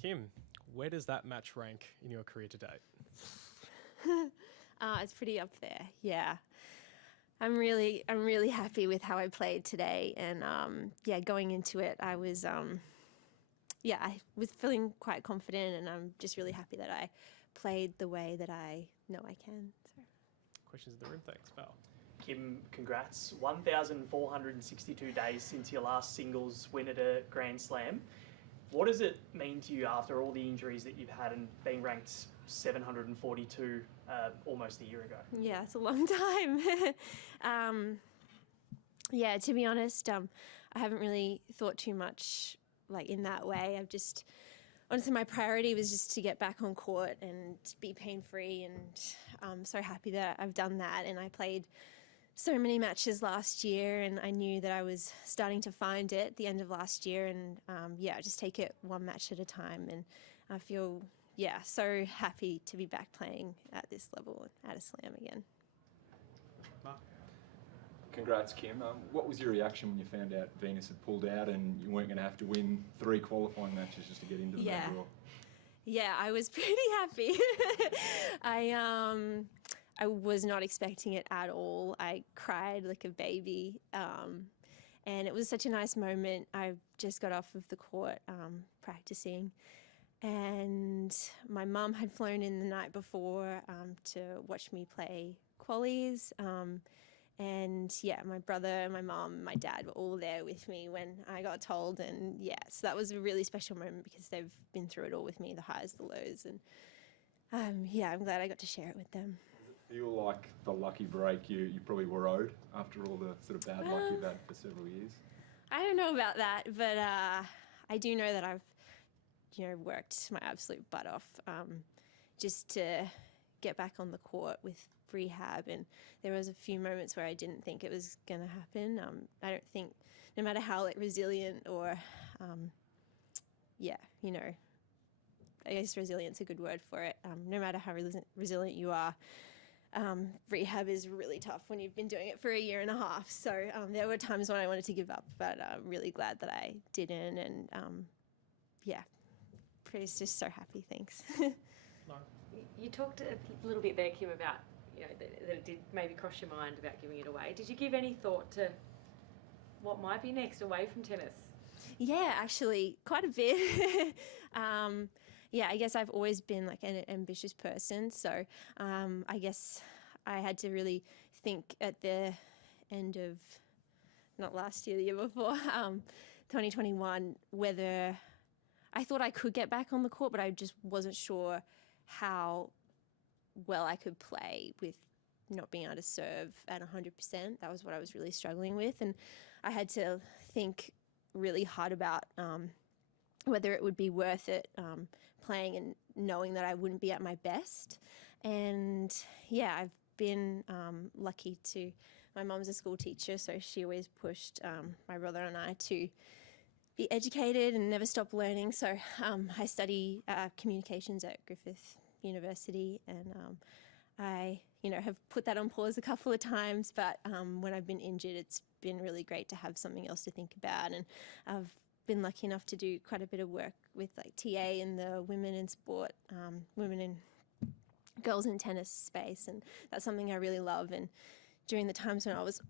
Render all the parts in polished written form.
Kim, where does that match rank in your career to date? It's pretty up there, yeah. I'm really happy with how I played today, and going into it, I was feeling quite confident, and I'm just really happy that I played the way that I know I can. So. Questions in the room, thanks, Val. Kim, congrats. 1,462 days since your last singles win at a Grand Slam. What does it mean to you after all the injuries that you've had and being ranked 742 almost a year ago? Yeah, it's a long time. To be honest, I haven't really thought too much in that way. Honestly, my priority was just to get back on court and be pain-free, and I'm so happy that I've done that. And I played so many matches last year, and I knew that I was starting to find it at the end of last year, and just take it one match at a time. And I feel, so happy to be back playing at this level at a slam again. Mark. Congrats, Kim. What was your reaction when you found out Venus had pulled out and you weren't going to have to win 3 qualifying matches just to get into the main draw? Yeah, I was pretty happy. I was not expecting it at all. I cried like a baby, and it was such a nice moment. I just got off of the court practicing, and my mum had flown in the night before to watch me play qualies. My brother, my mum, and my dad were all there with me when I got told, and so that was a really special moment because they've been through it all with me, the highs, the lows, and I'm glad I got to share it with them. Feel like the lucky break you probably were owed after all the sort of bad luck you've had for several years? I don't know about that, but I do know that I've worked my absolute butt off just to get back on the court with rehab, and there was a few moments where I didn't think it was going to happen. I don't think, no matter how resilient or I guess resilient's a good word for it. No matter how resilient you are, rehab is really tough when you've been doing it for a year and a half. So there were times when I wanted to give up, but I'm really glad that I didn't. And just so happy. Thanks. Lauren. You talked a little bit there, Kim, about that it did maybe cross your mind about giving it away. Did you give any thought to what might be next away from tennis? Yeah, actually, quite a bit. I guess I've always been an ambitious person, so I guess I had to really think at the end of, not last year, the year before, 2021, whether I thought I could get back on the court, but I just wasn't sure how well I could play with not being able to serve at 100%. That was what I was really struggling with, and I had to think really hard about whether it would be worth it playing and knowing that I wouldn't be at my best. And I've been lucky to, my mum's a school teacher, so she always pushed my brother and I to be educated and never stop learning. So I study communications at Griffith University, and I have put that on pause a couple of times, but when I've been injured, it's been really great to have something else to think about. And I've been lucky enough to do quite a bit of work with TA in the women in sport, women and girls in tennis space, and that's something I really love. And during the times when I was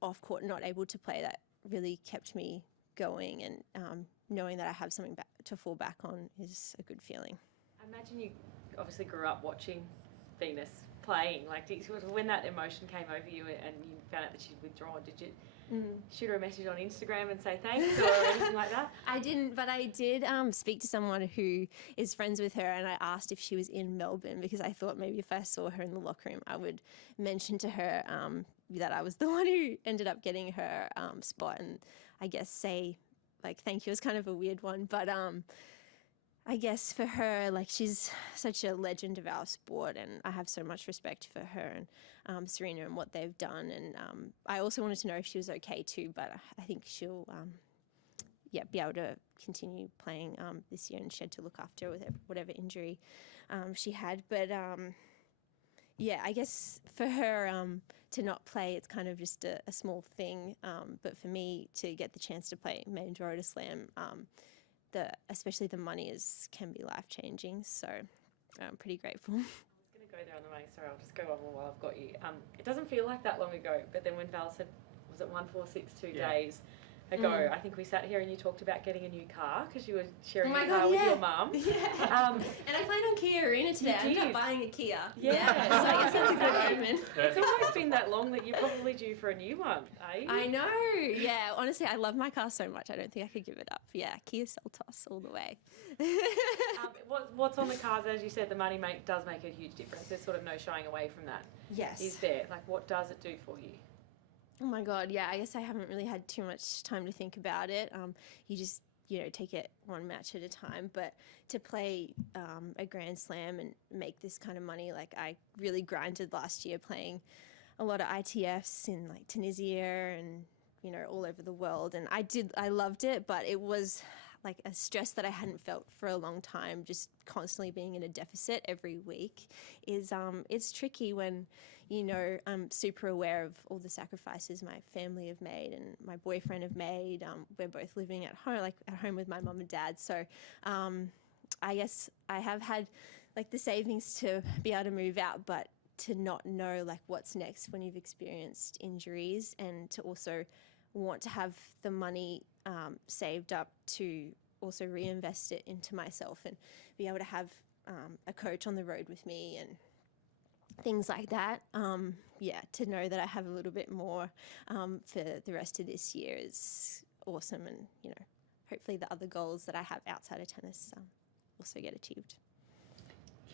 off court, not able to play, that really kept me going, and knowing that I have something to fall back on is a good feeling. I imagine you obviously grew up watching Venus playing. When that emotion came over you and you found out that she'd withdrawn, did you shoot her a message on Instagram and say thanks or anything like that? I didn't, but I did speak to someone who is friends with her, and I asked if she was in Melbourne, because I thought maybe if I saw her in the locker room, I would mention to her that I was the one who ended up getting her spot, and I guess say thank you is kind of a weird one, but I guess for her, she's such a legend of our sport, and I have so much respect for her and Serena and what they've done. And I also wanted to know if she was okay too, but I think she'll be able to continue playing this year, and she had to look after with whatever injury she had. But I guess for her to not play, it's kind of just a small thing. But for me to get the chance to play main draw at a slam, especially the money can be life changing. So I'm pretty grateful. I was going to go there on the money. Sorry, I'll just go on while I've got you. It doesn't feel like that long ago, but then when Val said, was it 1462 days ago, I think we sat here and you talked about getting a new car because you were sharing a car with your mum. Yeah. And I played on Kaia Arena today. I ended up buying a Kia. Yeah. So I guess that's a good omen. It's almost been that long that you're probably due for a new one, eh? I know. Yeah, honestly, I love my car so much. I don't think I could give it up. Yeah, Kia Seltos all the way. What's on the cards? As you said, the money does make a huge difference. There's sort of no shying away from that. Yes. Is there? Like, what does it do for you? Oh my God, yeah, I guess I haven't really had too much time to think about it. You just, take it one match at a time. But to play a Grand Slam and make this kind of money, like I really grinded last year playing a lot of ITFs in like Tunisia and, all over the world. And I loved it, but it was like a stress that I hadn't felt for a long time. Just constantly being in a deficit every week it's tricky when, I'm super aware of all the sacrifices my family have made and my boyfriend have made. We're both living at home with my mum and dad. So I guess I have had like the savings to be able to move out, but to not know like what's next when you've experienced injuries, and to also want to have the money saved up to also reinvest it into myself and be able to have a coach on the road with me and things like that. To know that I have a little bit more for the rest of this year is awesome, and hopefully the other goals that I have outside of tennis also get achieved.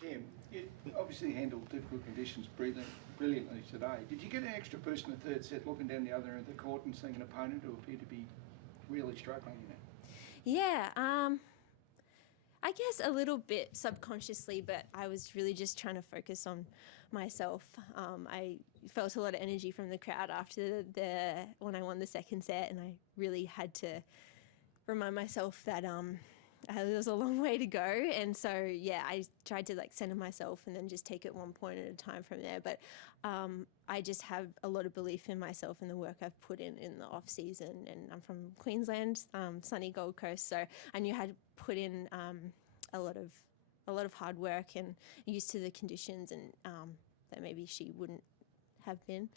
Kim, you obviously handled difficult conditions brilliantly today. Did you get an extra boost in the third set looking down the other end of the court and seeing an opponent who appeared to be really struggling in it? Yeah, I guess a little bit subconsciously, but I was really just trying to focus on myself. I felt a lot of energy from the crowd after when I won the second set, and I really had to remind myself that there was a long way to go. And so, I tried to center myself and then just take it one point at a time from there. But I just have a lot of belief in myself and the work I've put in the off season. And I'm from Queensland, sunny Gold Coast, so I knew I had to put in a lot of hard work and used to the conditions, and that maybe she wouldn't have been.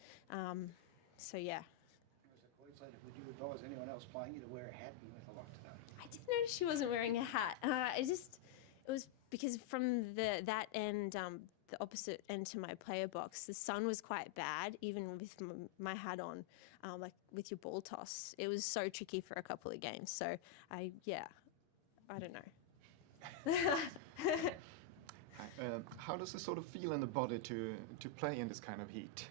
So yeah. As a Queenslander, would you advise anyone else playing you to wear a hat and with a lock today? I did notice she wasn't wearing a hat. It was because from that end, the opposite end to my player box, the sun was quite bad, even with my hat on, with your ball toss. It was so tricky for a couple of games. So I don't know. How does it sort of feel in the body to play in this kind of heat?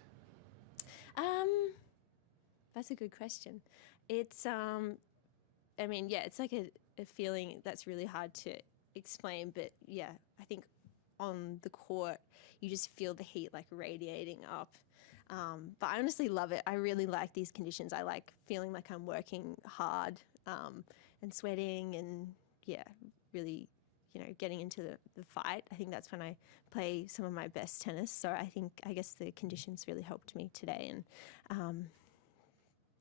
That's a good question. It's it's like a feeling that's really hard to explain, but I think on the court you just feel the heat radiating up. But I honestly love it. I really like these conditions. I like feeling like I'm working hard and sweating and really getting into the fight. I think that's when I play some of my best tennis. So I guess the conditions really helped me today. And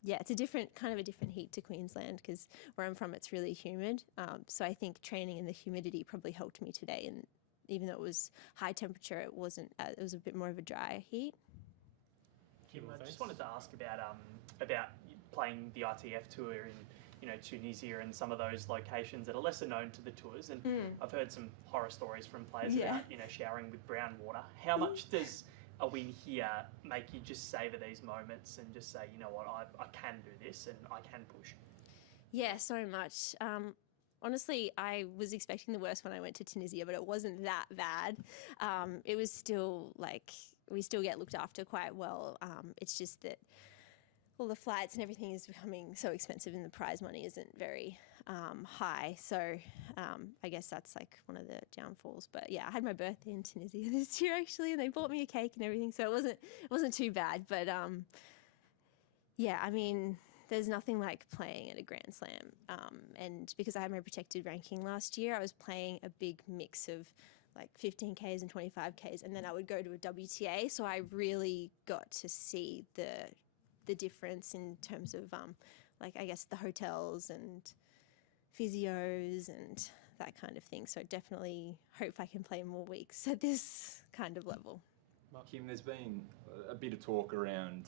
it's a different heat to Queensland, because where I'm from it's really humid. So I think training in the humidity probably helped me today. And even though it was high temperature, it wasn't. It was a bit more of a dry heat. Kim, I just wanted to ask about playing the ITF tour in Tunisia and some of those locations that are lesser known to the tours. And I've heard some horror stories from players about showering with brown water. How much does a win here make you just savour these moments and just say, you know what, I can do this and I can push? Yeah, so much. Honestly, I was expecting the worst when I went to Tunisia, but it wasn't that bad. It was still we still get looked after quite well. It's just that all the flights and everything is becoming so expensive and the prize money isn't very high. So I guess that's one of the downfalls. But I had my birthday in Tunisia this year actually, and they bought me a cake and everything, so it wasn't too bad. But there's nothing like playing at a Grand Slam. And because I had my protected ranking last year, I was playing a big mix of 15Ks and 25Ks, and then I would go to a WTA. So I really got to see the difference in terms of I guess the hotels and physios and that kind of thing. So definitely hope I can play more weeks at this kind of level. Kim, there's been a bit of talk around,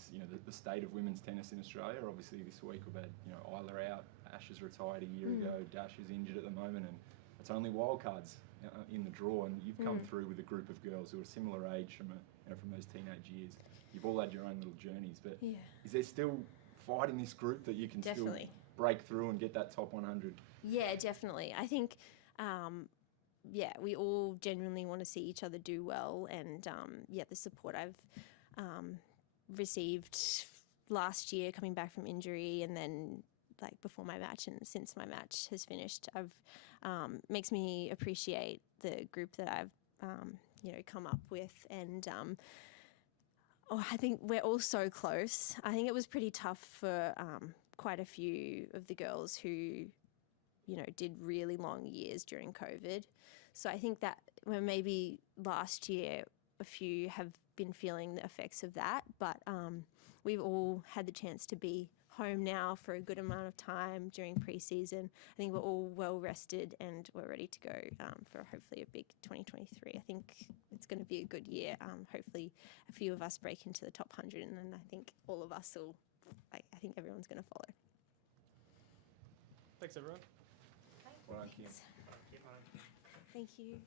the state of women's tennis in Australia. Obviously, this week we've had, Isla out, Ash has retired a year ago, Dash is injured at the moment, and it's only wildcards in the draw. And you've come through with a group of girls who are similar age from those teenage years. You've all had your own little journeys, but is there still fight in this group that you can still break through and get that top 100? Yeah, definitely. I think. We all genuinely want to see each other do well, and the support I've received last year coming back from injury, and then like before my match and since my match has finished, makes me appreciate the group that I've come up with, and I think we're all so close. I think it was pretty tough for quite a few of the girls who did really long years during COVID. So I think that when maybe last year a few have been feeling the effects of that, but we've all had the chance to be home now for a good amount of time during pre-season. I think we're all well rested and we're ready to go for hopefully a big 2023. I think it's going to be a good year. Hopefully a few of us break into the top 100, and then I think all of us will, I think everyone's going to follow. Thanks, everyone. Well done, Kim. Thank you.